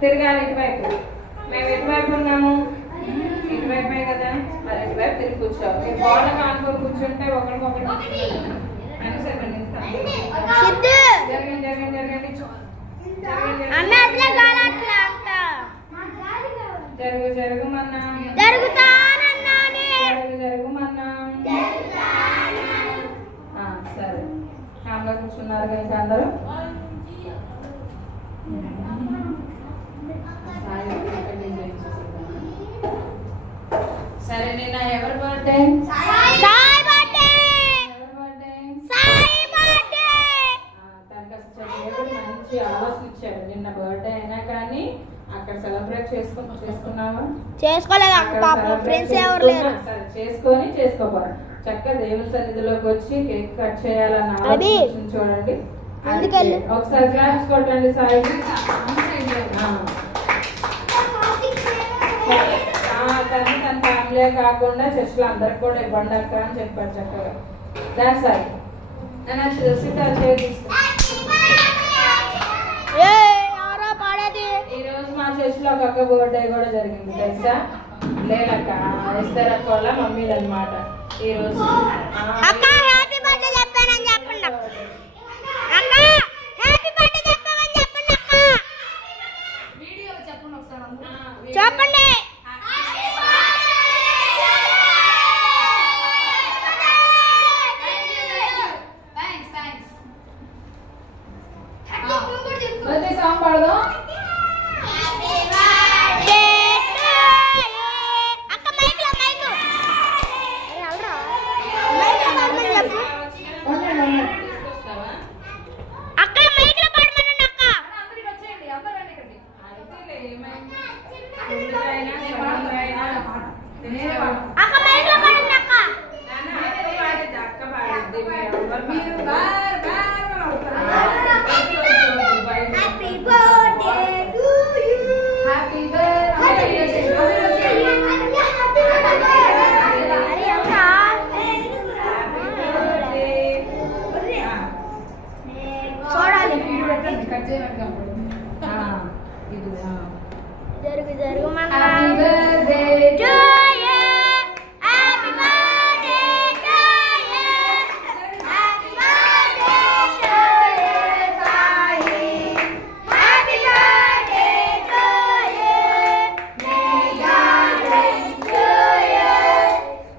తిరగాలి ఇటువైపు. మేము ఎటువైపు ఉన్నాము? ఇటువైపే కదా, మరి ఇటువైపు తిరిగి కూర్చోవాలి. మీరు గోడ కానుకొని కూర్చుంటే ఒకరికొకటి జరగండి జరగండి జరగండి జరుగు జరుగుమన్నా జరుగుమన్నా. సరే, కామ్గా కూర్చున్నారు కనుక అందరూ. సరే, నిన్న ఎవరి బర్త్డే? సాయి బర్త్డే. ఎవరి బర్త్డే? సాయి బర్త్డే. తనకి అసలు మంచి ఆలోచన ఇచ్చాడు. నిన్న బర్త్డే అయినా కానీ అక్కడ సెలబ్రేట్ చేసుకున్నావా? చేసుకోలేదు. ఫ్రెండ్స్ ఎవరు లేరు. సరే, చేసుకోపోరు. చక్కగా దేవుని సన్నిధిలోకి వచ్చి కేక్ కట్ చేయాలన్న ఆలోచన చూడండి. ఒకసారి క్లాప్స్ కొట్టండి సాయి. తన ఫ్యామిలీ కాకుండా చర్చిలో అందరికి కూడా ఇవ్వండి అక్క అని చెప్పాడు చక్కగా. దాని సాయి నేను సీత ఈ రోజు మా చర్చిలో ఒక అక్క బర్త్డే కూడా జరిగింది తెలుసా? లేదక్క, ఇస్తారక్క వాళ్ళ మమ్మీలు అనమాట. ఈ రోజు చెప్పండి. సాంగ్ పాడదాం. Happy birthday జరుగు జరుగు happy birthday to you happy birthday to you happy birthday to you Sai happy birthday to you may God bless to you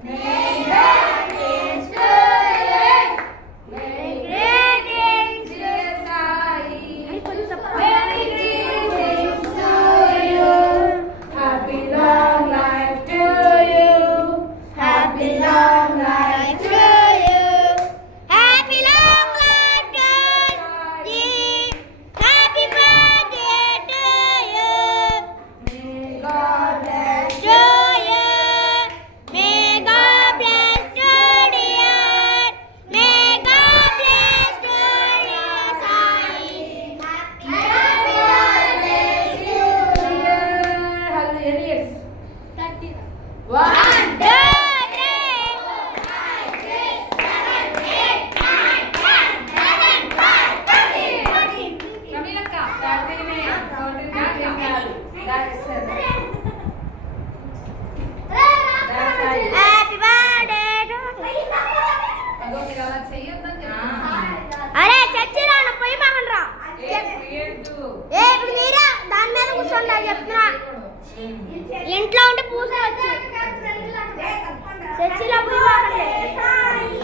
may God bless to you may great to Sai very great to you happy long life to you happy long life to you happy long life to you happy birthday to you may God bless you may God bless you dear may God bless you Sai happy birthday to you Yes. 30 One. 1 2 3 4 5 6 7 8 9 10 11 12 13 Kamilakka, 13 That's happy birthday అరే చచ్చిరాను పోయి మాకండ్రా ఏ ఇప్పుడు మీరా దాని మీద కూర్చోండి చెప్తున్నా ఇంట్లో ఉంటే పూసుకోవచ్చు చర్చిలో పోయి మాకండి happy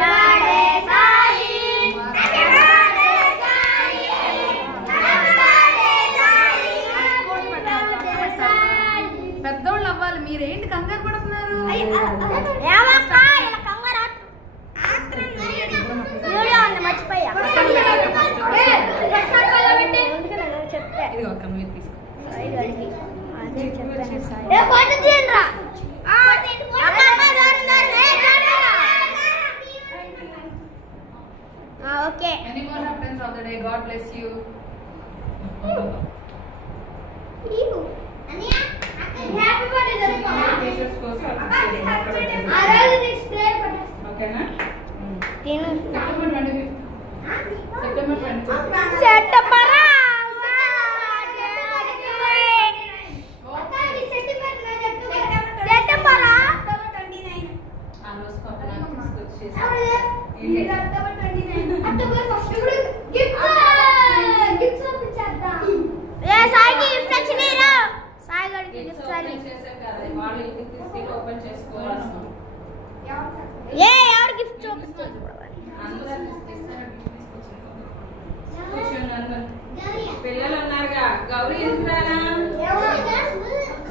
birthday Sai happy birthday Sai happy birthday Sai పెద్దోళ్ళు అవ్వాలి, మీరేంటి కంగారు పడుతున్నారు? ఏమక్క ఇలా కంగారు వీడియో ఉంది మర్చిపోయా చెప్తే ఇది ఒక మీరు తీసుకో. Okay Many more happens of the day. God bless you. Happy birthday pieces కోసం ఓకేనా? September 25. September 25. చెట్టపరా ఆ రోజు పక్కన తీసుకొచ్చేసి సాయికి గిఫ్ట్ వచ్చినాయిరా సాయి గారికి గిఫ్ట్ అని చేసాం కదా, వాళ్ళు ఇంటికి తీసుకెళ్ళి ఓపెన్ చేసుకోవాలి. ఎవరు గిఫ్ట్ చూపిస్తారు అందరూ తీసుకొచ్చారు. కూర్చోండి అందరూ. పిల్లలు ఉన్నారుగా, గౌరీ ఎందుకురానా?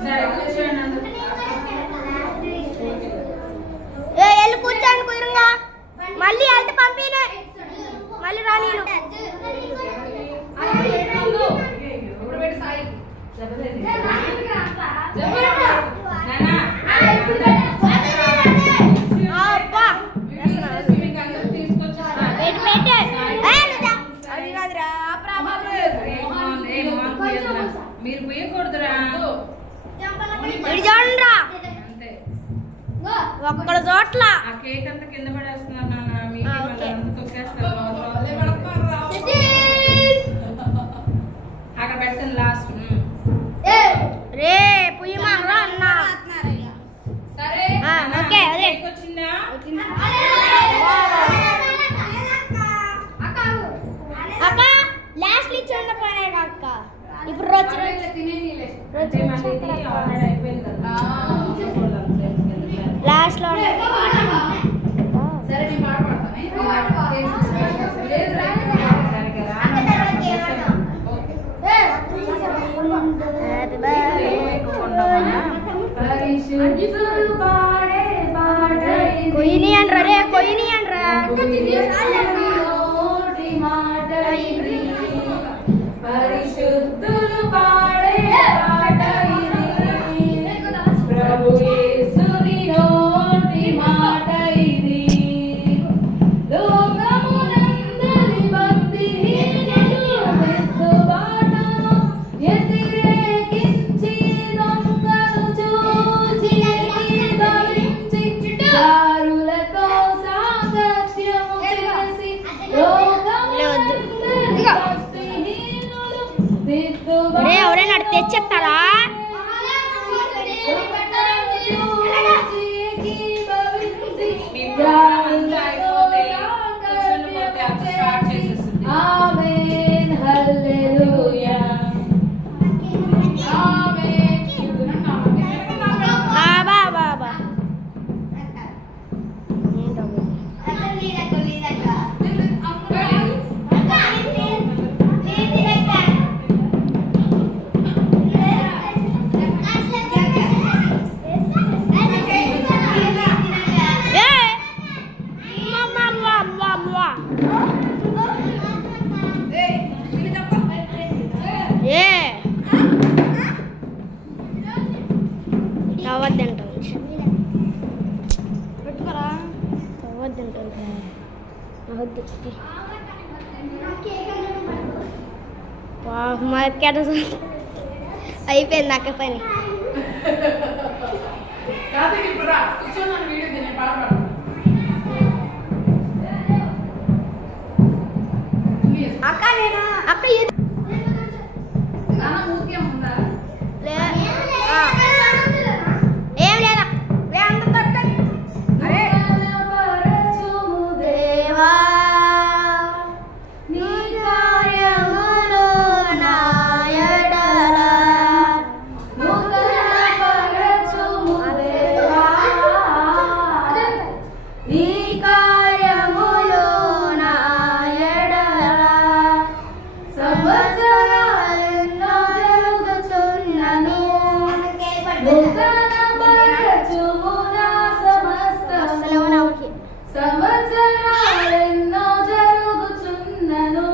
సరే కూర్చోండి అందరూ. వెళ్ళి కూర్చోండి కుదురుగా మళ్ళీ వెళ్తే పంపినే మళ్ళీ రా నేను ఇప్పుడు పెట్టి సాయి అబ్బా అది కాదురా మీరు పోయకూడదురా. ఇటు చూడండి రా అంతే. ఒక్కడ చోట్ల ఆ కేక్ అంతా కింద పడేస్తున్నారు నాన్న. మీకు ఓకే. తొక్కేస్తారు అక్కడ పెడతాను లాస్ట్. రే పుయ్యమా రా అన్నా సరే ఓకే అదే కేక్ వచ్చిందా? అక్క లాస్ట్ ఇచ్చి పోయినాయి అక్క ఇప్పుడు రోజు తినేనీలే. అంటే మళ్ళీ ఇది ఆల్రెడీ అయిపోయింది కదా. లాస్ట్ లో సరే నేను పాట పాడతానే. లేదు రా. కొయ్యని అండ్రా రే కొయ్యని అండ్రా పరిశుద్ధులు పాడే పాట ఇది, ప్రభు యేసుని నోటి మాట ఇది. లోకమునందలి భక్తిహీనులు వెతుబాటును వ్యతిరేకించి దొంగను చూచి భవించి దారులతో సాంగత్యము చేసి ఎవరైనా తెచ్చేస్తారా? ఆమేన్ హల్లెలూయా ఆమేన్. బాబా అయిపోయింది నాకు పని. అక్క ఏం లేదా దేవా నీ కార్యములు నా ఎడల నూతనపరచుము దేవా నీ కార్యములు నా ఎడల సంవత్సరాలెన్నో జరుగుతున్నను నూతనపరచుము నా సమస్తము సంవత్సరాలెన్నో జరుగుతున్నను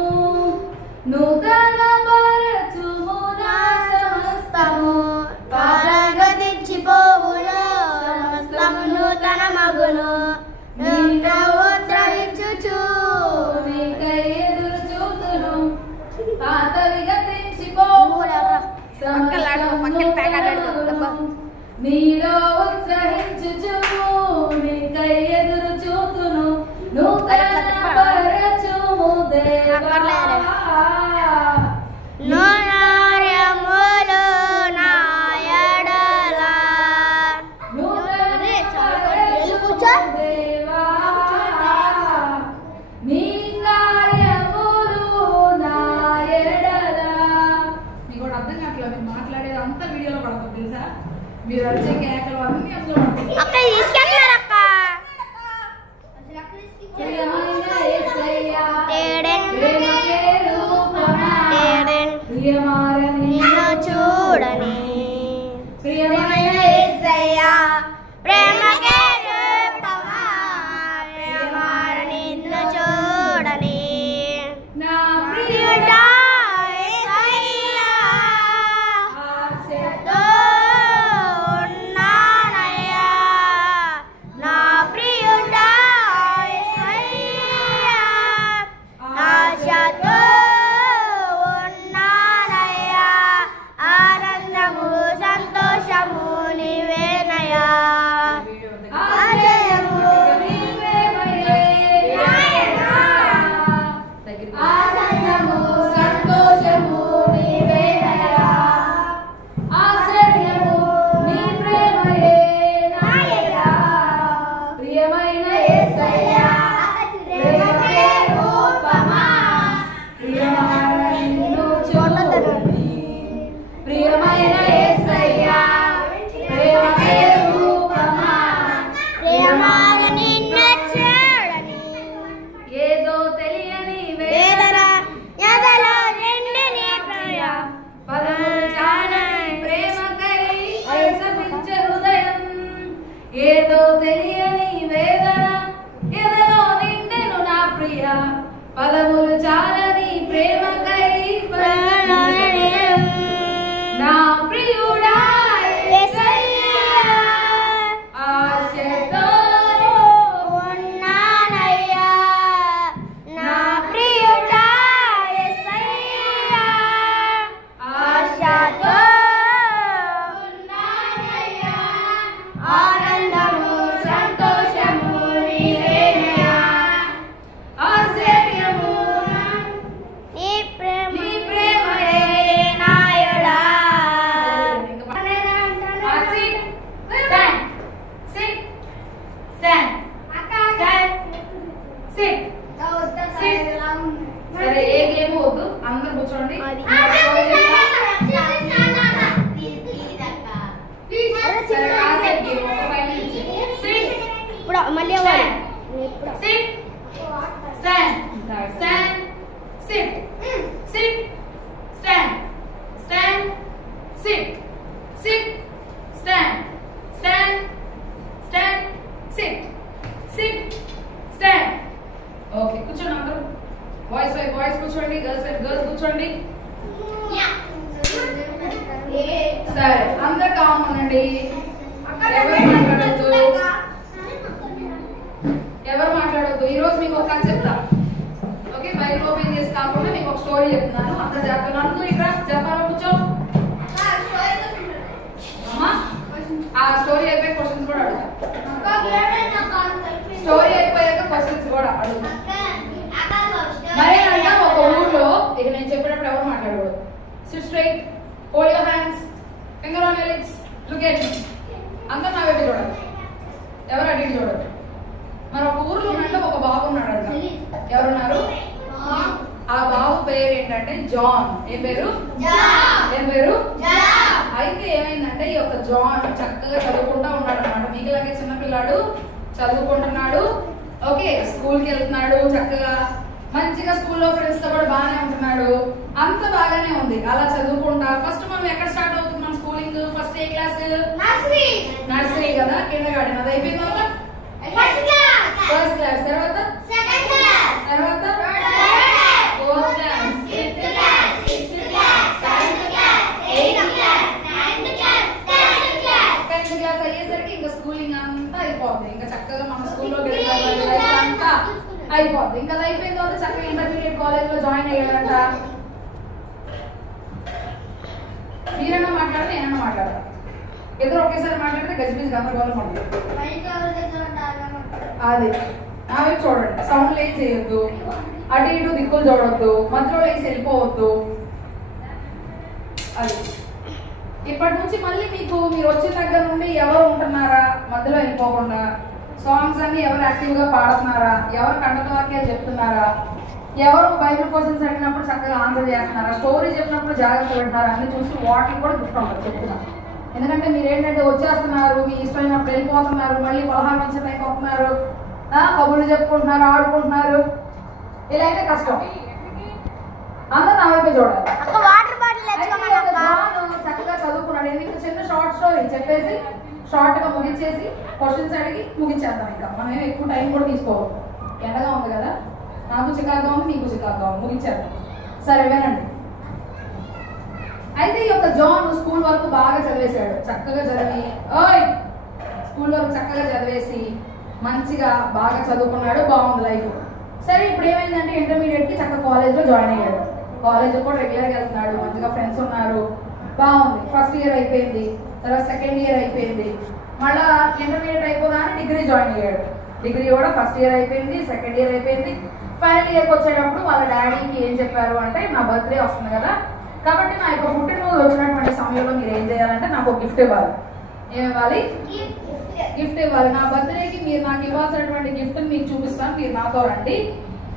నూతనపరచుము నా సమస్తము కాలంగా తెచ్చిపోవును సమస్తము నూతన మగును నీలో ఉత్సహించుచు నీకై ఎదురు చూతును పాతవిగా తెచ్చిపోవును నీలో ఉత్సహించుచు నీకై ఎదురు చూతును నూతనపరచుము దేవా నూనర్యములు నా ఎడల నూతనపరచుము దేవా నీ కార్యములు నా ఎడల. మీకు కూడా అర్థం కావట్లేదు, మీరు మాట్లాడేది అంతా వీడియోలో పడుతుంది తెలుసా? మీరు వచ్చే కేకలు అన్నీ అందులో పడుతుంది. అక్క తీసుకెళ్ళారు అక్క ప్రియమైన యేసయ్యా, ఏడెన్ ప్రేమకే రూపమా, ఏడెన్ ప్రియమారని నిన్ను చూడని ప్రియమైన యేసయ్యా ప్రేమకే రూపమా ప్రేమార నిన్ను చూడని నా ప్రియుడా యేసయ్యా ఆశతో ఉన్నానయ్యా నా ప్రియుడా యేసయ్యా ఆశతో ఉన్నానయ్యా ఆనందము సంతోషము నీవేనయ్యా ఆశయము నీవేమయ్యే నాయనా, ఆనందము సంతోషము నీవేనయ్యా, ఆశ్రయము నీ ప్రేమయే నాయనా. ప్రియమైన యేసయ్యా, ప్రేమకే రూపమా, ప్రియమైన నిన్ను చూడని. ప్రియమైన యేసయ్యా, ప్రేమకే రూపమా, ప్రేమాల నిన్ను చూడని ఏదో తెలియని వేదన ఎదలో నిండి నీ ప్రియ పదములు చాలని ప్రేమకై పరిసపించే హృదయం. ఏదో తెలియని వేదన ఎదలో నిండెను నా ప్రియ, పదములు చాలని ప్రేమకై నా ప్రియుడా యేసయ్యా ఆశతో ఉన్నానయ్యా నా ప్రియుడా యేసయ్యా ఆశతో ఉన్నానయ్యా ఆనందము సంతోషము నీవేనయ్యా ఆశ్చర్యము నీ ప్రేమ కూర్చోండి. ఇప్పుడు మళ్ళీ ఓకే కూర్చోండి అందరూ. బాయ్స్ వైపు బాయ్స్ కూర్చోండి, గర్ల్స్ వైపు గర్ల్స్ కూర్చోండి. సరే అందరు కామన్ అండి. ఎవరు మాట్లాడొద్దు. ఈ రోజు మీకు ఒక కథ చెప్తా. ఓకే బైబిల్ ఓపెన్ చేసి కాకుండా మీకు ఒక స్టోరీ చెప్తున్నాను. అందరు చెప్తున్నాను. ఇక్కడ చెప్పాలి కూర్చో. అమ్మా ఆ స్టోరీ అయిపోయి క్వశ్చన్స్ కూడా అడుగుతా. స్టోరీ అయిపోయాక క్వశ్చన్స్ కూడా అడుగుతా. మరి అంటే ఒక ఊర్లో ఇక నేను చెప్పేటప్పుడు ఎవరు మాట్లాడకూడదు. SIT straight, hold your hands, finger on your lips, look at me. అందరూ నా వైపు చూడాలి, ఎవరు అటు చూడదు. మరి ఒక ఊర్లో ఉన్నట్టు ఒక బాబు ఉన్నాడంట. ఎవరున్నారు? ఆ బాబు పేరు ఏంటంటే జాన్. ఏం పేరు? ఏం పేరు? అయితే ఏమైందంటే ఈ యొక్క జాన్ చక్కగా చదువుకుంటా ఉన్నాడు అనమాట. మీకులాగే చిన్నపిల్లాడు చదువుకుంటున్నాడు. ఓకే స్కూల్కి వెళ్తున్నాడు చక్కగా, మంచిగా స్కూల్లో ఫ్రెండ్స్ తో కూడా బాగానే ఉంటున్నాడు. అంత బాగానే ఉంది అలా చదువుకుంటా. ఫస్ట్ మనం ఎక్కడ స్టార్ట్ అవుతున్నాం స్కూలింగ్? ఫస్ట్ ఏ క్లాస్? నర్సరీ కదా, కింద గార్డెన్. అది అయిపోయిన తర్వాత ఫస్ట్ క్లాస్, తర్వాత తర్వాత ఫోర్త్ క్లాస్, టెన్త్ క్లాస్ అయ్యేసరికి ఇంకా స్కూలింగ్ అంతా అయిపోతుంది. ఇంకా చక్కగా మన స్కూల్లో లైఫ్ అంతా అయిపోద్ది. ఇంకా అయిపోయిన తర్వాత చక్కగా ఇంటర్మీడియట్ కాలేజ్ లో జాయిన్ అయ్యాడంట. మీరైనా మాట్లాడితే నేనైనా మాట్లాడతా. ఇద్దరు ఒకేసారి మాట్లాడితే గజిబిజి గందరగోళం ఉంటుంది. అది నా వైపు చూడండి. సౌండ్లు ఏం చేయొద్దు, అటు ఇటు దిక్కులు చూడొద్దు, మధ్యలో వేసి వెళ్ళిపోవద్దు. అది ఇప్పటి నుంచి మళ్ళీ మీకు మీరు వచ్చిన దగ్గర నుండి ఎవరు ఉంటున్నారా మధ్యలో వెళ్ళిపోకుండా, సాంగ్స్ అన్ని ఎవరు యాక్టివ్ గా పాడుతున్నారా, ఎవరు కంటక వాక్యాలు చెప్తున్నారా, ఎవరు బైబిల్ క్వశ్చన్స్ అడిగినప్పుడు చక్కగా ఆన్సర్ చేస్తున్నారా, స్టోరీ చెప్పినప్పుడు జాగ్రత్త పెడతారా అన్ని చూసి వాటిని కూడా గుర్తుంటారు చెప్తున్నా. ఎందుకంటే మీరు ఏంటంటే వచ్చేస్తున్నారు, మీ ఇష్టమైనప్పుడు వెళ్ళిపోతున్నారు, మళ్ళీ పలహారం అయిపోతున్నారు, కబుర్లు చెప్పుకుంటున్నారు, ఆడుకుంటున్నారు. ఇలా అయితే కష్టం. అందరూ నా వైపే చూడాలి. చక్కగా చదువుకున్నాడు. ఎందుకు చిన్న షార్ట్ స్టోరీ చెప్పేసి షార్ట్ గా ముగించేసి క్వశ్చన్స్ అడిగి ముగించేద్దాం. ఇంకా మనం ఏమి ఎక్కువ టైం కూడా తీసుకోవాలి. ఎండగా ఉంది కదా, నాకు చికాకుగా ఉంది, మీకు చికాకుగా ఉంది, ముగించేద్దాం. సరే వినండి. అయితే ఈ యొక్క జాన్ స్కూల్ వరకు బాగా చదివేశాడు. చక్కగా చదివి స్కూల్ వరకు చక్కగా చదివేసి మంచిగా బాగా చదువుకున్నాడు. బాగుంది లైఫ్. సరే ఇప్పుడు ఏమైందంటే ఇంటర్మీడియట్ కి చక్కగా కాలేజ్ లో జాయిన్ అయ్యాడు. కాలేజ్ కూడా రెగ్యులర్ గా వెళ్తున్నాడు, మంచిగా ఫ్రెండ్స్ ఉన్నారు, బాగుంది. ఫస్ట్ ఇయర్ అయిపోయింది, తర్వాత సెకండ్ ఇయర్ అయిపోయింది, మళ్ళా ఇంటర్మీడియట్ అయిపోగానే డిగ్రీ జాయిన్ అయ్యాడు. డిగ్రీ కూడా ఫస్ట్ ఇయర్ అయిపోయింది, సెకండ్ ఇయర్ అయిపోయింది. ఫైనల్ ఇయర్కి వచ్చేటప్పుడు వాళ్ళ డాడీకి ఏం చెప్పారు అంటే, నా బర్త్డే వస్తుంది కదా, కాబట్టి నా యొక్క పుట్టినరోజు వచ్చినటువంటి సమయంలో మీరు ఏం చేయాలంటే నాకు ఒక గిఫ్ట్ ఇవ్వాలి. ఏమి ఇవ్వాలి? గిఫ్ట్ ఇవ్వాలి. నా బర్త్డేకి మీరు నాకు ఇవ్వాల్సినటువంటి గిఫ్ట్ మీకు చూపిస్తాను, మీరు నాతో రండి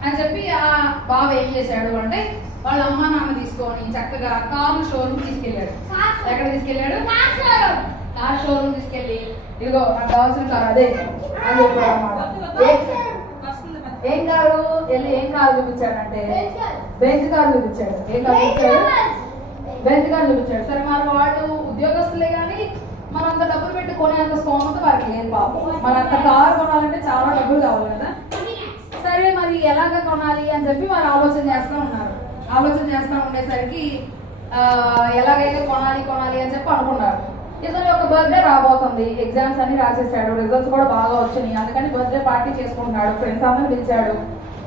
అని చెప్పి ఆ బాబు ఏం చేశాడు అంటే వాళ్ళ అమ్మ నాన్న తీసుకొని చక్కగా కారు షోరూమ్ తీసుకెళ్ళాడు. ఎక్కడ తీసుకెళ్ళాడు? కార్ షోరూమ్ తీసుకెళ్ళి ఇదిగో నాకు కావాల్సిన కారు అదే అని చెప్పాడు అన్నమాట. ఏం కారు వెళ్ళి ఏం కారు చూపించాడంటే బెంజ్ కారు చూపించాడు. ఏం కారు చూపించాడు? బెంజ్ కారు చూపించాడు. సరే మన వాళ్ళు ఉద్యోగస్తులే కానీ మనం అంత డబ్బులు పెట్టి కొనేంత స్తోమత వారికి లేదు పాపం. మన అంత కారు కొనాలంటే చాలా డబ్బులు కావాలి కదా. సరే మరి ఎలాగ కొనాలి అని చెప్పి వారు ఆలోచన చేస్తూ ఉన్నారు. ఆలోచన చేస్తూ ఉండేసరికి ఎలాగైతే కొనాలి అని చెప్పి అనుకున్నారు. ఇతను యొక్క బర్త్డే రాబోతుంది, ఎగ్జామ్స్ అన్ని రాసేసాడు, రిజల్ట్స్ కూడా బాగా వచ్చినాయి, అందుకని బర్త్డే పార్టీ చేసుకుంటున్నాడు. ఫ్రెండ్స్ అందరూ పిలిచాడు.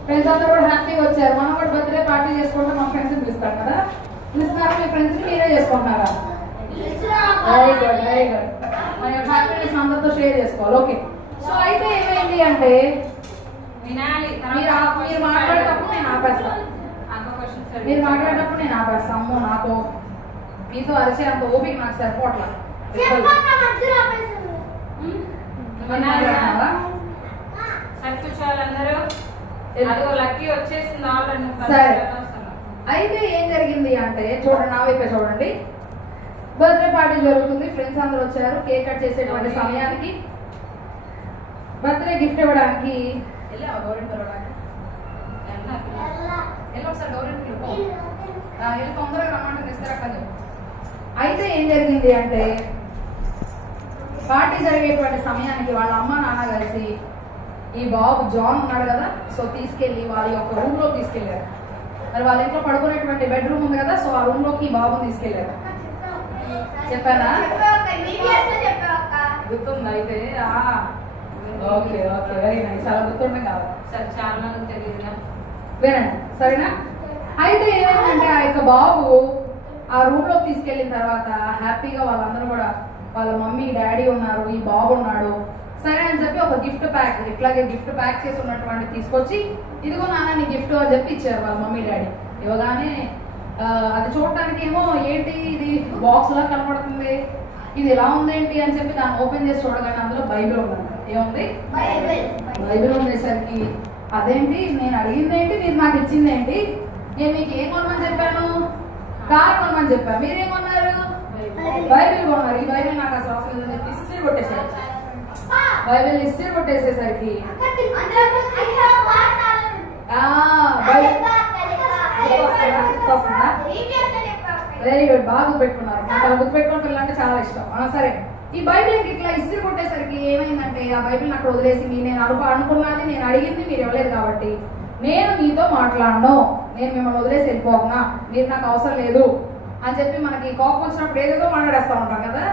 ఫ్రెండ్స్ అందరూ కూడా హ్యాపీగా వచ్చారు. మనం కూడా బర్త్డే పార్టీ చేసుకుంటే మన ఫ్రెండ్స్ పిలుస్తాం కదా. పిలుస్తున్నారు, మీ ఫ్రెండ్స్ ని మీరే చేసుకుంటున్నారా? Very good, very good. మన యొక్క హ్యాపీనెస్ అందరితో షేర్ చేసుకోవాలి. ఓకే, సో అయితే ఏమైంది అంటే వినాలి. మీరు మాట్లాడేటప్పుడు నేను ఆపేస్తాను. మీరు మాట్లాడేటప్పుడు నేను ఆపేస్తాను. అమ్మో నాకు మీతో అరిచే అంత ఓపిక నాకు సరిపోట్లా. కూర్చోవాలందరూ. అదిగో లక్కీ వచ్చేసింది ఆల్రెడీ. సరే అయితే ఏం జరిగింది అంటే చూడండి, నా వైపే చూడండి. బర్త్డే పార్టీ జరుగుతుంది, ఫ్రెండ్స్ అందరూ వచ్చారు. కేక్ కట్ చేసేటువంటి సమయానికి బర్త్డే గిఫ్ట్ ఇవ్వడానికి తొందరగా రమ్మంటే ఇస్తారక్కని. అయితే ఏం జరిగింది అంటే పార్టీ జరిగేటువంటి సమయానికి వాళ్ళ అమ్మ నాన్న కలిసి ఈ బాబు జాన్ ఉన్నాడు కదా, సో తీసుకెళ్లి వాళ్ళ యొక్క రూమ్ లో తీసుకెళ్లారు. మరి వాళ్ళ ఇంట్లో పడుకునేటువంటి బెడ్రూమ్ ఉంది కదా, సో ఆ రూమ్ లోకి ఈ బాబుని తీసుకెళ్లారు. చెప్పానా? గుర్తుంది అయితే. Okay okay, very nice. అలా గుర్తుండే కాదు, సరే చాలా మందికి తెలియదుగా, వినండి సరేనా. అయితే ఏమైందంటే ఆ యొక్క బాబు ఆ రూమ్ లోకి తీసుకెళ్లిన తర్వాత హ్యాపీగా వాళ్ళందరూ కూడా వాళ్ళ మమ్మీ డాడీ ఉన్నారు, ఈ బాబు ఉన్నాడు, సరే అని చెప్పి ఒక గిఫ్ట్ ప్యాక్, ఇట్లాగే గిఫ్ట్ ప్యాక్ చేసి ఉన్నటువంటి తీసుకొచ్చి ఇదిగో నాన్న నీ గిఫ్ట్ అని చెప్పి ఇచ్చారు వాళ్ళ మమ్మీ డాడీ. ఇవ్వగానే అది చూడటానికి ఏమో ఏంటి ఇది బాక్స్ లా కనపడుతుంది, ఇది ఎలా ఉందేంటి అని చెప్పి దాన్ని ఓపెన్ చేసి చూడగానే అందులో బైబిల్ ఉందంట. ఏముంది? బైబిల్ ఉండేసరికి అదేంటి నేను అడిగింది ఏంటి, మీరు నాకు ఇచ్చింది ఏంటి, నేను మీకు ఏం కొనమని చెప్పాను, కార్ కొనమని చెప్పాను, మీరేమన్నారు బైబిల్ కొన్నారు. ఈ బైబిల్ నాకు అసలు అవసరం లేదని చెప్పి ఇస్త్రీ కొట్టేశారు. బైబిల్ ఇస్త్రీ కొట్టేసేసరికి వెరీ గుడ్, బాగా గుర్తుపెట్టుకున్నారు. నాకు అలా గుర్తుపెట్టుకున్న పిల్లలంటే చాలా ఇష్టం. సరే, ఈ బైబిల్ ఇట్లా ఇస్త్రీ కొట్టేసరికి ఏమైందంటే ఆ బైబిల్ అక్కడ వదిలేసి నేను అనుకున్నది నేను అడిగింది మీరు ఇవ్వలేదు కాబట్టి నేను మీతో మాట్లాడను, నేను మిమ్మల్ని వదిలేసి వెళ్ళిపోతున్నా, మీరు నాకు అవసరం లేదు అని చెప్పి మనకి కోపం వచ్చినప్పుడు ఏదేదో మాట్లాడేస్తా ఉంటాం కదా,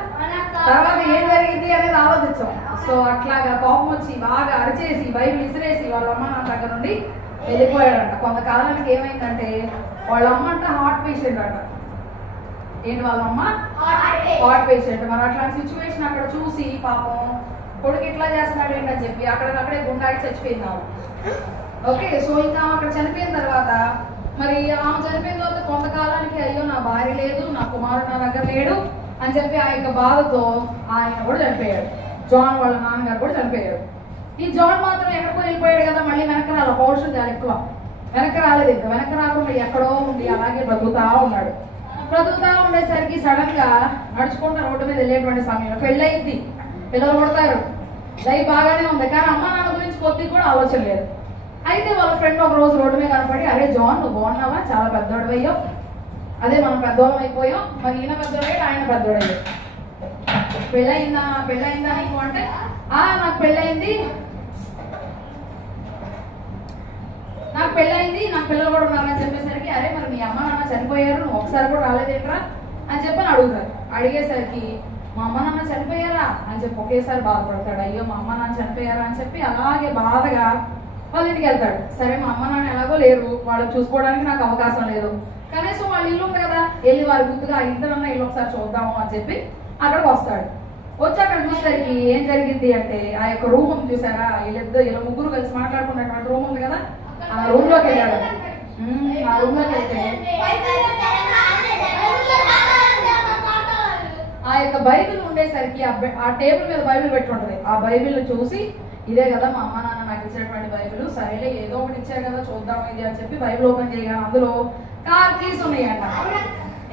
తర్వాత ఏం జరిగింది అనేది ఆలోచించాం. సో అట్లాగా కోపం వచ్చి బాగా అరిచేసి బైబిల్ ఇసిరేసి వాళ్ళ అమ్మ నా దగ్గర నుండి వెళ్ళిపోయాడంట. కొంతకాలానికి ఏమైందంటే వాళ్ళ అమ్మ అంట హార్ట్ పేషెంట్ అంట. ఏంటి వాళ్ళ అమ్మ? Heart patient. మరి అట్లాంటి సిచ్యువేషన్ అక్కడ చూసి పాపం కొడుకు ఇట్లా చేస్తున్నాడు ఏంటని చెప్పి అక్కడే గుండాకి చచ్చిపోయిందాము. ఓకే, సో ఇంకా అక్కడ చనిపోయిన తర్వాత మరి ఆమె చనిపోయిన తర్వాత కొంతకాలానికి అయ్యో నా భార్య లేదు, నా కుమారుడు నా దగ్గర లేడు అని చెప్పి ఆ యొక్క బాధతో ఆయన కూడా చనిపోయాడు. జాన్ వాళ్ళ నాన్నగారు కూడా చనిపోయాడు. ఈ జాన్ మాత్రం ఎక్కడికో వెళ్ళిపోయాడు కదా, మళ్ళీ వెనక రాలి పౌరుషం చాలా ఎక్కువ, వెనక రాలేదు. ఇంకా వెనక రాకుండా ఎక్కడో ఉండి అలాగే బ్రతుకుతా ఉన్నాడు. బ్రతుకుతా ఉండేసరికి సడన్ గా నడుచుకుంటూ రోడ్డు మీద వెళ్ళేటువంటి సమయంలో పెళ్ళయింది, పిల్లలు పడతారు, లైఫ్ బాగానే ఉంది, కానీ అమ్మ నాన్న గురించి కొద్దిగా కూడా ఆలోచన లేదు. అయితే వాళ్ళ ఫ్రెండ్ ఒక రోజు రోడ్డు మీద కనపడి, అరే జాన్ నువ్వు బాగున్నావా, చాలా పెద్దోడు అయ్యో, అదే మనం పెద్దోళ్ళం అయిపోయాం, మరి ఈయన పెద్దోడయ్యాడు ఆయన పెద్దోడయ్యాడు, పెళ్ళయిందా నీకు అంటే నాకు పెళ్ళయింది, నాకు పిల్లలు కూడా ఉన్నారని చెప్పేసరికి అరే మరి మీ అమ్మ నాన్న చనిపోయారు, నువ్వు ఒకసారి కూడా రాలేదేంట్రా అని చెప్పని అడుగుతారు. అడిగేసరికి మా అమ్మ నాన్న చనిపోయారా అని చెప్పి ఒకేసారి బాధపడతాడు. అయ్యో మా అమ్మ నాన్న చనిపోయారా అని చెప్పి అలాగే బాధగా వాళ్ళ ఇంటికి వెళ్తాడు. సరే మా అమ్మ నాన్న ఎలాగో లేరు, వాళ్ళు చూసుకోవడానికి నాకు అవకాశం లేదు, కనీసం వాళ్ళ ఇల్లు ఉంది కదా, వెళ్ళి వారి గుర్తుగా ఆ ఇంటినన్నా ఇల్లు ఒకసారి చూద్దాము అని చెప్పి అక్కడికి వస్తాడు. వచ్చి అక్కడ చూసేసరికి ఏం జరిగింది అంటే ఆ యొక్క రూమ్ ఉంది చూసారా, వీళ్ళ ముగ్గురు కలిసి మాట్లాడుకున్నటువంటి రూమ్ ఉంది కదా, ఆ రూమ్ లోకి వెళ్ళాడు. ఆ రూమ్ లోకి వెళ్తే ఆ యొక్క బైబిల్ ఉండేసరికి ఆ టేబుల్ మీద బైబిల్ పెట్టి ఉంటది. ఆ బైబిల్ చూసి ఇదే కదా మా అమ్మ నాన్న నాకు ఇచ్చినటువంటి బైబిల్, సరేలే ఏదో ఒకటి ఇచ్చారు కదా చూద్దాం ఇది అని చెప్పి బైబిల్ ఓపెన్ చేయగానే అందులో కార్ కీస్ ఉన్నాయంట.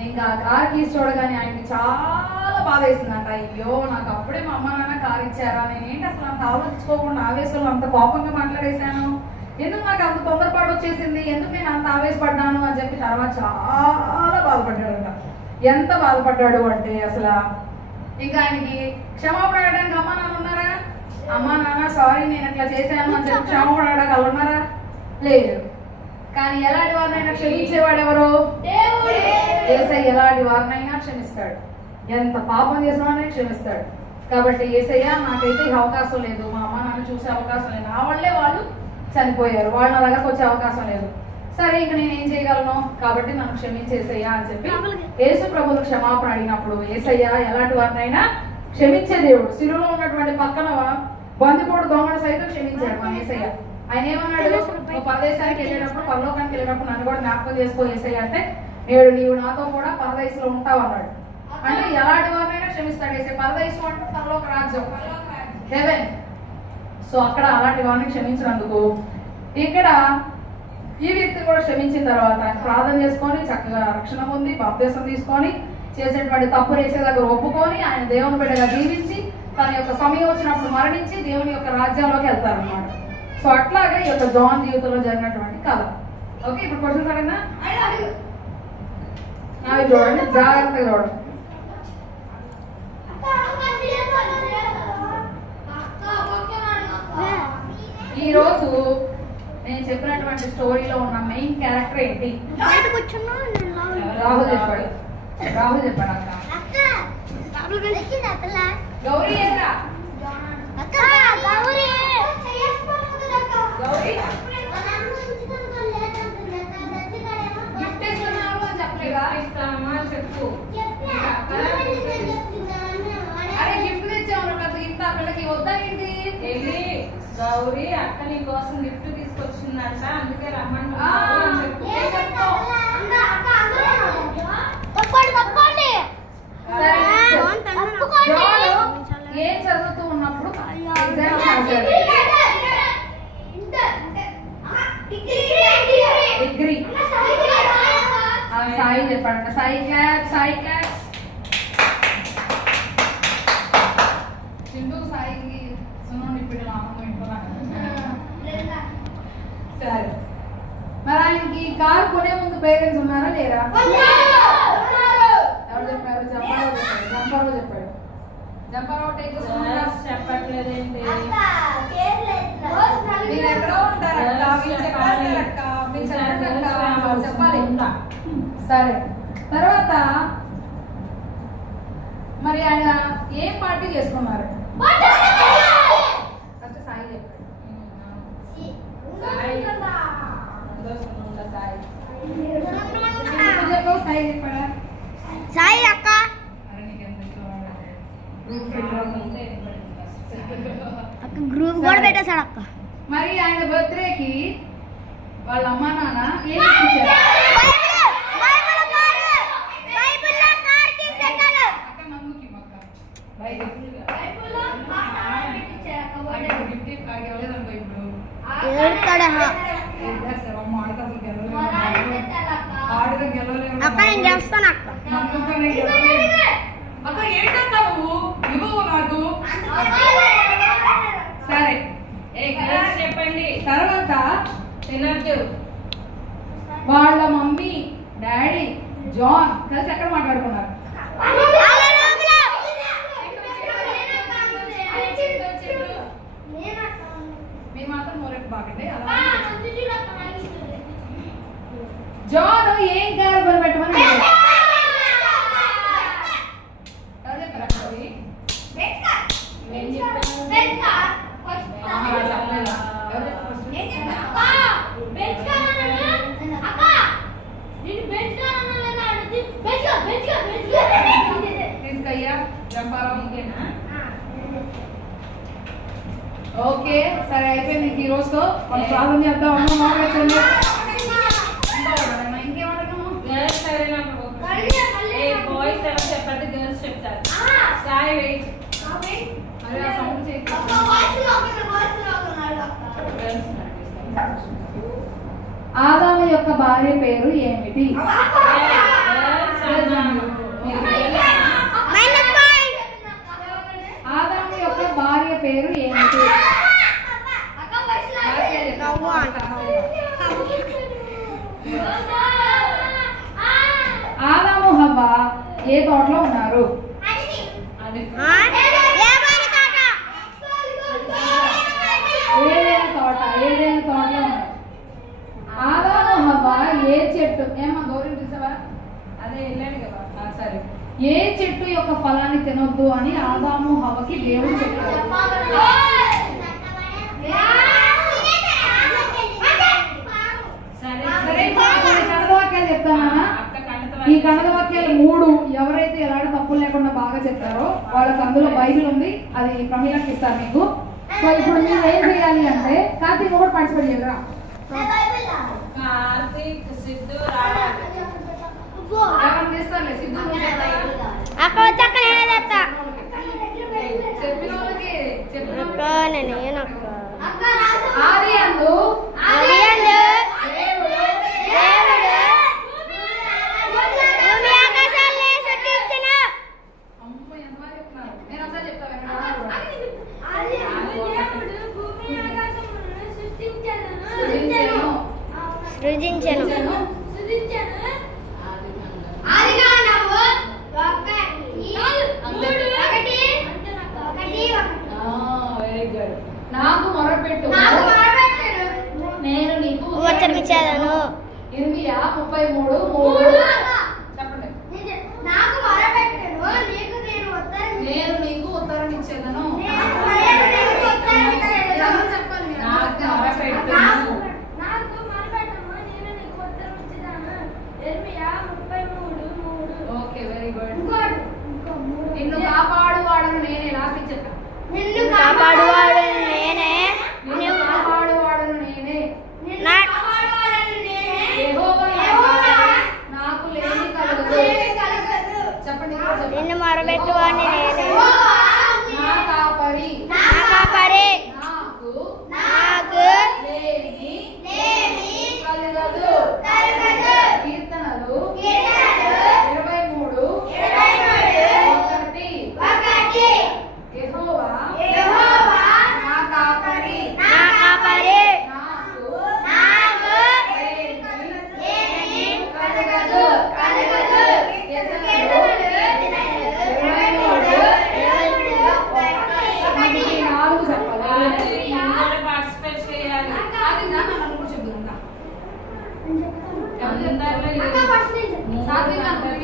ఇంకా కార్ కీస్ చూడగానే ఆయనకి చాలా బాధ వేసిందంట. అయ్యో నాకు అప్పుడే మా అమ్మ నాన్న కార్ ఇచ్చారా, నేనేంటి అసలు అంత ఆలోచించుకోకుండా ఆవేశంలో అంత కోపంగా మాట్లాడేశాను, ఎందుకు నాకు అంత తొందరపాటు వచ్చేసింది, ఎందుకు నేను అంత ఆవేశపడ్డాను అని చెప్పి తర్వాత చాలా బాధపడ్డాడంట. ఎంత బాధపడ్డాడు అంటే అసలు ఇంకా ఆయనకి క్షమాపణ అడగడానికి అమ్మ నాన్న ఉన్నారా, అమ్మ నాన్న సారీ నేను అట్లా చేశాను అని చెప్పి క్షమాపణ అడగడానికి వాళ్ళు ఉన్నారా, లేదు. కానీ ఎలాంటి వారినైనా క్షమించేవాడు ఎవరు? యేసయ్య ఎలాంటి వారినైనా క్షమిస్తాడు, ఎంత పాపం చేసిన వారిని క్షమిస్తాడు. కాబట్టి యేసయ్య నాకైతే ఈ అవకాశం లేదు, మా అమ్మ నాన్న చూసే అవకాశం లేదు, నా వల్లే వాళ్ళు చనిపోయారు, వాళ్ళ నా దగ్గరకు వచ్చే అవకాశం లేదు, సరే ఇంక నేను ఏం చేయగలను, కాబట్టి నన్ను క్షమించేసయ్యా అని చెప్పి యేసు ప్రభువును క్షమాపణ అడిగినప్పుడు యేసయ్య ఎలాంటి వారినైనా క్షమించే దేవుడు. సిలువలో ఉన్నటువంటి పక్కన బందిపోటు దొంగడు సైతం క్షమించాడు మన యేసయ్య. ఆయన ఏమన్నాడు, నువ్వు పరదేశానికి వెళ్ళినప్పుడు పరలోకానికి వెళ్ళినప్పుడు నన్ను కూడా జ్ఞాపకం చేసుకో యేసయ్య అంటే, నేడు నీవు నాతో కూడా పరదేశంలో ఉంటావు అన్నాడు. అంటే ఎలాంటి వారినైనా క్షమిస్తాడు యేసయ్య. పరదేశం అంటే పరలోక రాజ్యం, హెవెన్. సో అక్కడ అలాంటి వారిని క్షమించినందుకు ఇక్కడ ఈ వ్యక్తి కూడా క్షమించిన తర్వాత ఆయన ప్రార్థన చేసుకొని చక్కగా రక్షణ పొంది బాప్తిసం తీసుకొని చేసేటువంటి తప్పు చేసే దగ్గర ఒప్పుకొని ఆయన దేవుని బిడ్డగా జీవించి తన యొక్క సమయం వచ్చినప్పుడు మరణించి దేవుని యొక్క రాజ్యంలోకి వెళ్తారన్నమాట. సో అట్లాగే ఈ యొక్క జాన్ జీవితంలో జరిగినటువంటి కథ. ఓకే, ఇప్పుడు క్వశ్చన్స్ అడిగినా అవి చూడండి, జాగ్రత్తగా చూడండి. ఈ రోజు నేను చెప్పినటువంటి స్టోరీలో ఉన్న మెయిన్ క్యారెక్టర్ ఏంటి? రాహుల్ చెప్పాడు. రాహుల్ చెప్పాడు అక్క. గౌరీ ఏరా? గౌరీ గిఫ్ట్ ఇస్తున్నాను అని చెప్పలేదా? ఇస్తామా చెప్పు. అరే గిఫ్ట్ తెచ్చావు, పెద్ద గిఫ్ట్ ఆ పిల్లకి వద్దా ఏంటి? వెళ్ళి గౌరీ అక్క నీ కోసం గిఫ్ట్ తీసుకొచ్చిందంట, అందుకే రమ్మన్నా చెప్పు. ఏం చదువుతూ ఉన్నప్పుడు డిగ్రీ. సాయి చెప్పాడంట. Sai class, Sai class. సింధు సాయికి సున్నుండి ఇప్పుడు అమ్మ ఇంట్లో. సరే, మరి ఆయనకి కారు కొనే ముందు పేరెంట్స్ ఉన్నారా లేరా? ఎవరు చెప్పారు? జంపర్లో చెప్పాడు. జంపర్లో చెప్పట్లేదేంటి? మీరు ఎక్కడో ఉంటారక్క, చెప్పాలి. సరే, తర్వాత మరి ఆయన ఏం పార్టీ చేసుకున్నారు? సాయి చెప్పాడు. సాయి చెప్పాడా? సాయి అక్క గ్రూప్ కూడా పెట్టేశాడు అక్క. మరి ఆయన బర్త్డేకి వాళ్ళ అమ్మా నాన్న ఏం ఇచ్చారు? అక్క నేను చేస్తాను అక్క. అక్క ఏంటంటావు? ఇవ్వవు నాకు. సరే చెప్పండి. తర్వాత తినద్దు. వాళ్ళ మమ్మీ డాడీ జాన్ కలిసి ఎక్కడ మాట్లాడుకున్నారు? మీరు మాత్రం మోరెట్టు బాగండి. జాన్ ఏం కారు కొని పెట్టమని తీసుకయ్యా. ఓకే, సరే అయిపోయింది. ఈ రోజుతో మనం ప్రాబ్లం చేద్దాం. ఆదాము యొక్క భార్య పేరు ఏమిటి? ఆదాము యొక్క భార్య పేరు ఏమిటి? ఆదాము హవ్వ ఏ తోటలో ఉన్నారు? ఏదైనా తోటలో ఉన్నారు. ఆదాము హవ్వ ఏ చెట్టు? ఏమా గౌరీ చూసావా? అదే వెళ్ళాడు కదా. సరే, ఏ చెట్టు యొక్క ఫలాన్ని తినొద్దు అని ఆదాము హవ్వకి దేవుడు చెప్పాడు? కణదవాక్యాలు చెప్తానా? ఈ కణదవాక్యాలు 3 ఎవరైతే ఎలాంటి తప్పులు లేకుండా బాగా చెప్తారో వాళ్ళకి అందులో బైబిల్ ఉంది. అది ప్రమీలకి ఇస్తారు మీకు. సో ఇప్పుడు మీరు ఏం చేయాలి అంటే కార్తీక్ కూడా పార్టిసిపేట్ చేయరా? కార్తీక్ సిద్ధు చేస్తారులే. సిద్ధు చెప్పిన వాళ్ళకి ఆది అందు దేవుడు 23 3 చెప్పండి. నేను నీకు ఉత్తరం ఇచ్చేదను. Okay, very good. నిన్ను కాపాడువాడను నేనే. లాస్ట్ ఇచ్చేస్తా. నిన్ను కాపాడువాడను నేనే. నిన్ను కాపాడువాడను నేనే. యెహోవా నాకు లేని కలుగదు. చెప్పండి. నిన్ను మొరబెట్టువాడిని నేనే. నా కాపరి నాకు లేని కలుగదు. కీర్తనలు 23 1. యెహోవా నా కాపరి నాకు లేని కలుగదు. కీర్తనలు 23 4 చెప్పాలి. పార్టిసిపేట్ చేయాలి. అది నన్ను కూడా చెప్తున్నా.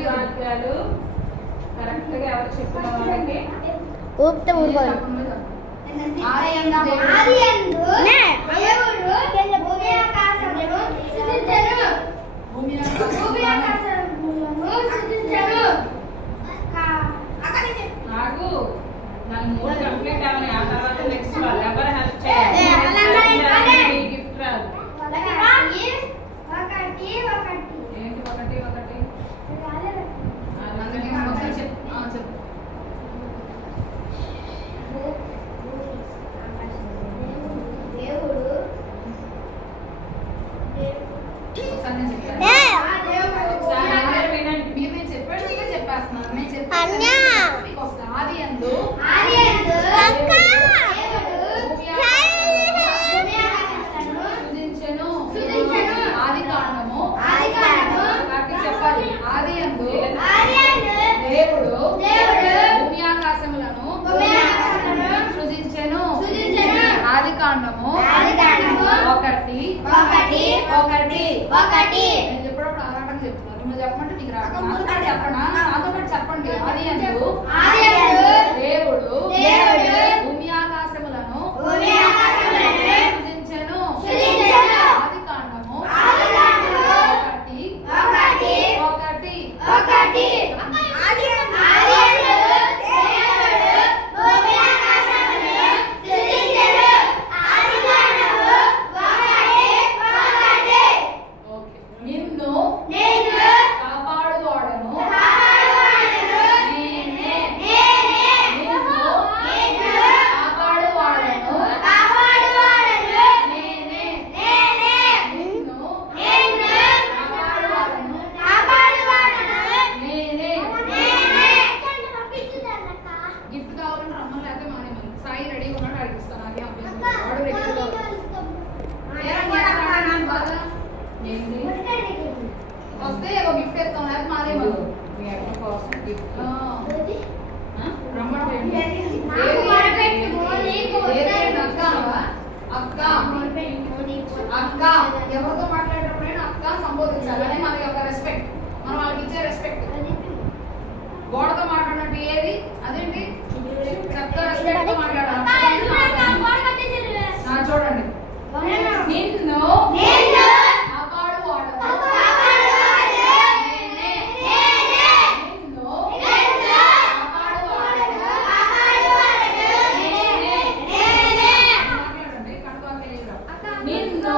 వాక్యాలు కరెక్ట్ గా ఎవరు చెప్పిన వాళ్ళకి ఊపితే ఊరుకోదు. నాకు 3 కంప్లీట్ అవ్వాలి. ఆ తర్వాత నెక్స్ట్ వాళ్ళు ఎవరు హెల్ప్ చేయాలి. గిఫ్ట్ రాదు. ఏంటి 1 1? అందరికీ ఒకసారి చెప్పు. చెప్పు. ఒకసారి నేను చెప్తాను. ఒకసారి అందరూ వినండి. మీరు నేను చెప్పాడు ఇంకా చెప్పేస్తున్నాను. నేను చెప్పాను మీకు వస్తుంది. ఆదియందు సృజించెను. ఆదికాండము కాబట్టి చెప్పాలి. ఆదియందు దేవుడు భూమి ఆకాశములను సృజించెను. ఆదికాండము 1 నేను చెప్పినప్పుడు ఆరాటం చెప్తున్నారు. నువ్వు చెప్పమంటే నీకు రాదు. చెప్పండి. నాతో పాటు చెప్పండి. ఆదియందు దేవుడు భూమి ఆకాశములను సృజించెను. ఆదికాండము 1 ఓకే. నిన్ను కాపాడువాడను నేనే. నిన్ను కాపాడువాడను నేనే. నిన్ను కాపాడువాడను నేనే. గిఫ్ట్ కావాలంటే రమ్మని లేకపోతే మానేమని. సాయి రెడీగా ఉన్నాడు, అడిగిస్తాను. నాకేం అభ్యంతరం లేదు. వాడు రెడీగా ఏంటి వస్తే ఏదో గిఫ్ట్ ఎత్తాం లేకపోతే మానేమని. మీ అక్క కోసం గిఫ్ట్ రమ్మంటే అక్క ఎవరితో మాట్లాడేటప్పుడైనా అక్క సంబోధించాలి. అనే మన యొక్క రెస్పెక్ట్, మనం వాళ్ళకి ఇచ్చే రెస్పెక్ట్. గోడతో మాట్లాడినట్టు ఏది అదేంటి చక్కగా రెస్పెక్ట్ తో మాట్లాడాలి. చూడండి. నిన్ను కాపాడువాడను నేనే. నిన్ను కాపాడువాడను నేనే. మాట్లాడండి. కడుపు తెలియదు. నిన్ను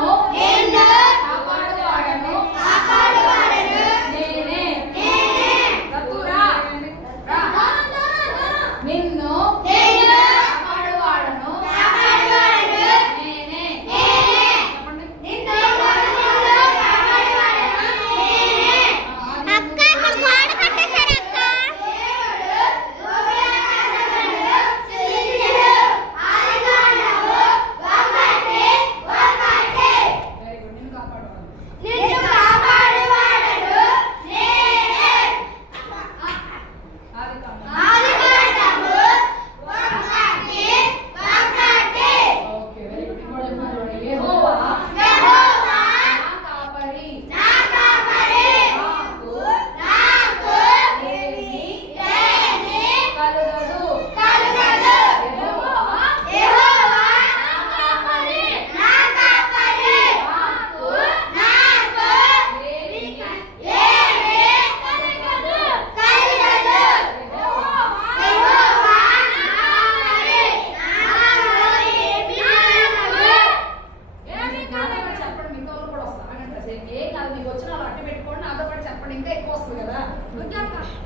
ఇంకా ఎక్కువ వస్తుంది కదా.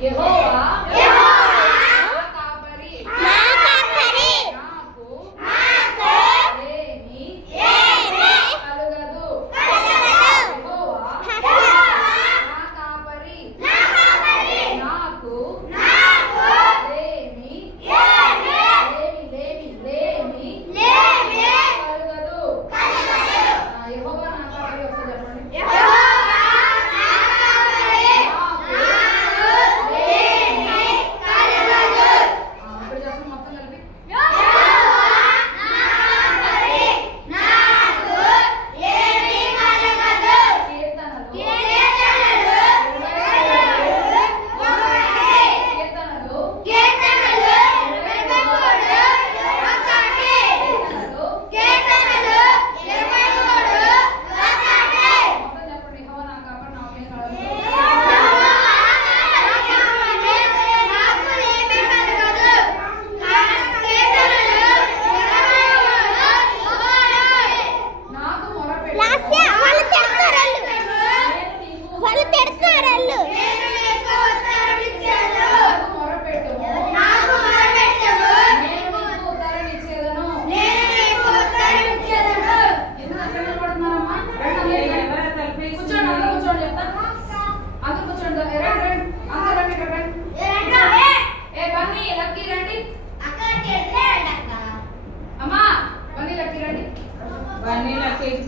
యెహోవా నా కాపరి నాకు ఏమీ కలుగదు. యెహోవా నా కాపరి నాకు ఏమీ కలుగదు. యెహోవా నా కాపరి ఒకసారి చెప్పండి. ఇప్పుడు చెప్పండి మొత్తం కలిపి.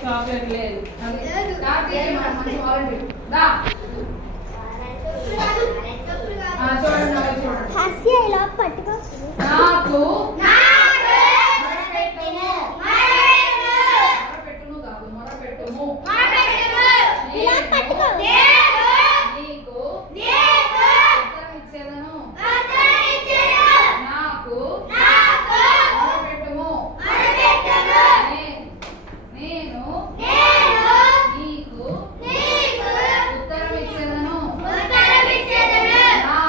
చాక్లెట్ లేదు. నాకు మొరపెట్టుము నీకు ఉత్తరం ఇచ్చేదను. నాకు మొరపెట్టుము నేను నీకు ఉత్తరం ఇచ్చేదను.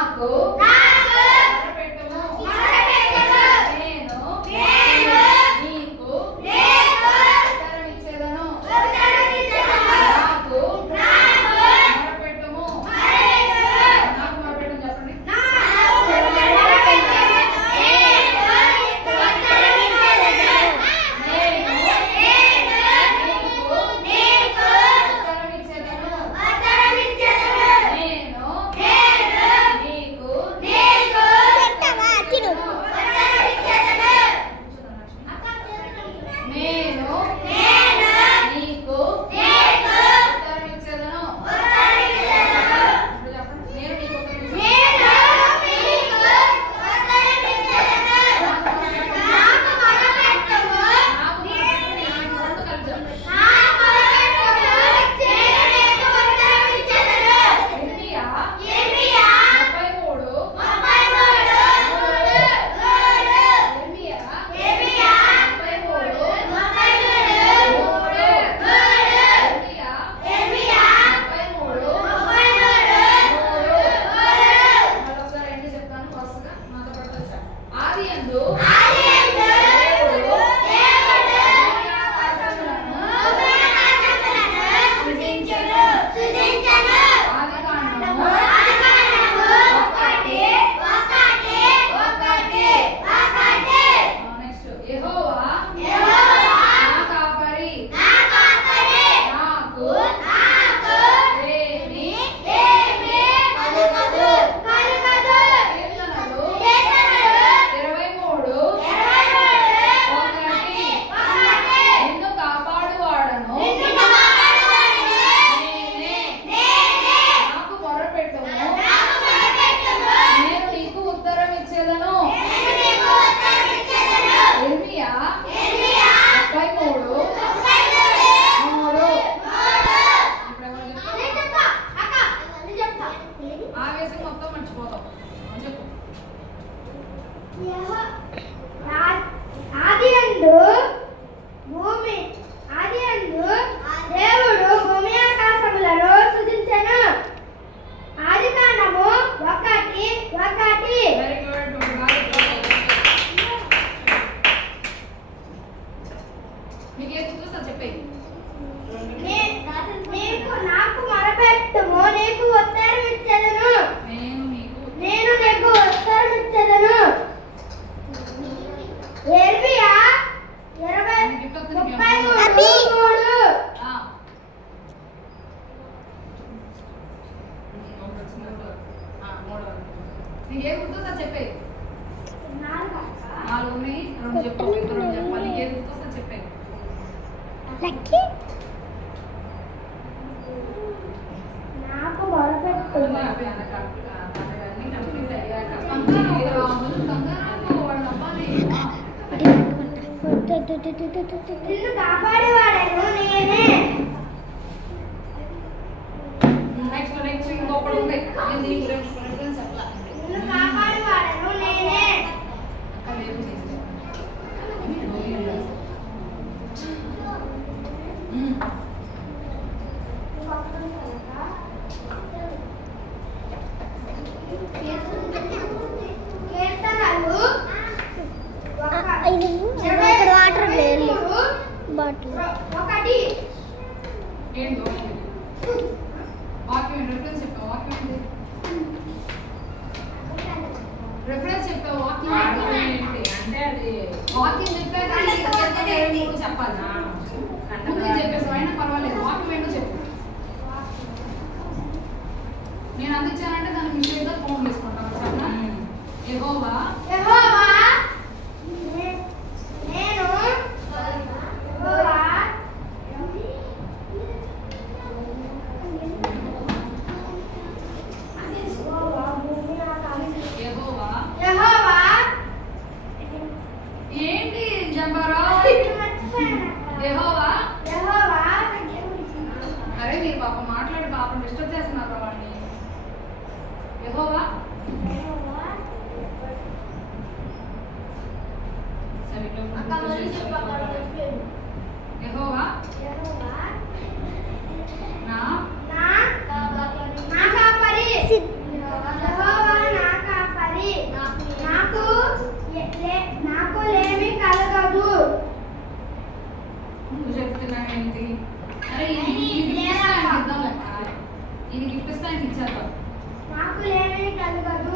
నాకు మొరపెట్టుము నేను నీకు ఉత్తరం ఇచ్చేదను. నాకు మొరపెట్టుము. నాకు మొరపెట్టుము చెప్పండి. నాకు మొరపెట్టుము నీకు ఉత్తరం నీకు ఏ గుర్తుందో చెప్పే. 4 ఉన్నాయి, 2 చెప్పు, 2 చెప్పాలి. నీకు ఏ గుర్తుందో చెప్పే. నాకు మొదలుపెట్టుకున్నా నిన్ను కాపాడేవాడను నేనే. నెక్స్ట్ ఇంకొకటి ఉంది. నిన్ను కాపాడేవాడను నేనే. కీర్తనలు వాటర్ లేదు బాటిల్ 1. ఏంటో వాక్యం రిఫరెన్స్ చెప్పావు. వాక్యం ఏంటి? రిఫరెన్స్ చెప్పావు. వాక్యం ఏంటి అంటే అది వాక్యం చెప్పాక చెప్పాలి. ముందు చెప్పేసి అయినా పర్వాలేదు. వాక్యం ఏంటో చెప్పు. నేను అందించానంటే దానికి మిస్టేక్గా ఫోన్ చేసుకుంటాను. చెప్పనా? యెహోవా నేను యెహోవా ఏంటి జంబారా? యెహోవా అరే మీరు పాప మాట్లాడి పాపం డిస్టర్బ్ చేస్తున్నారు వాడిని. యెహోవా యెహోవా నా కాపరి. యెహోవా నా కాపరి. నాకు లేమి కలగదు. నువ్వు చెప్తున్నావు ఏంటి? అరే ఈయనకి ఇప్పిస్తానికి ఇచ్చేద్దాం. నాకు లేమి కలగదు.